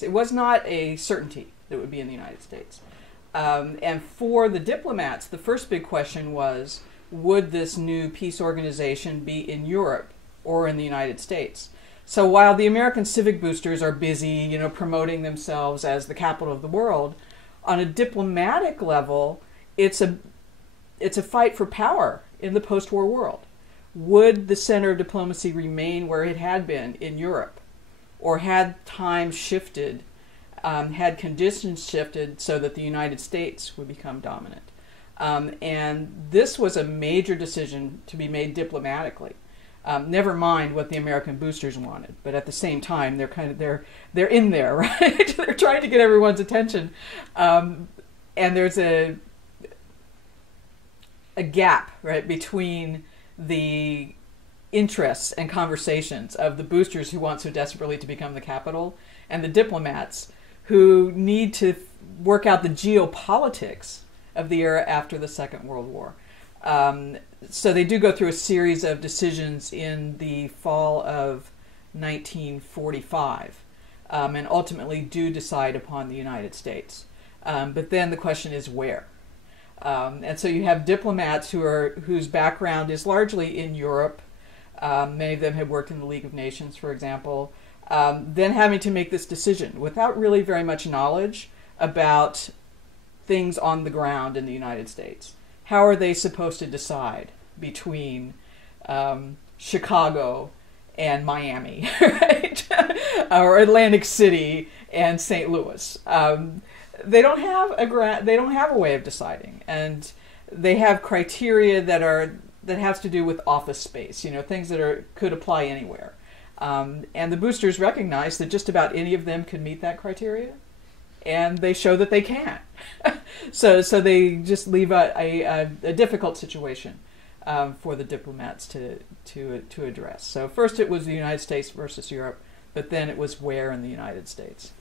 It was not a certainty that it would be in the United States. And for the diplomats, the first big question was, would this new peace organization be in Europe or in the United States? So while the American civic boosters are busy, promoting themselves as the capital of the world, on a diplomatic level, it's a fight for power in the post-war world. Would the center of diplomacy remain where it had been in Europe? Or had time shifted, had conditions shifted so that the United States would become dominant? And this was a major decision to be made diplomatically. Never mind what the American boosters wanted, but at the same time, they're in there, right? They're trying to get everyone's attention, and there's a gap, right, between the interests and conversations of the boosters who want so desperately to become the capital and the diplomats who need to work out the geopolitics of the era after the Second World War. So they do go through a series of decisions in the fall of 1945 and ultimately do decide upon the United States. But then the question is where? And so you have diplomats whose background is largely in Europe. Many of them had worked in the League of Nations, for example, then having to make this decision without really very much knowledge about things on the ground in the United States. How are they supposed to decide between Chicago and Miami, right? Or Atlantic City and St. Louis? They don't have a way of deciding, and they have criteria that has to do with office space, things that could apply anywhere. And the boosters recognize that just about any of them can meet that criteria, and they show that they can. so they just leave a difficult situation for the diplomats to address. So first it was the United States versus Europe, but then it was where in the United States.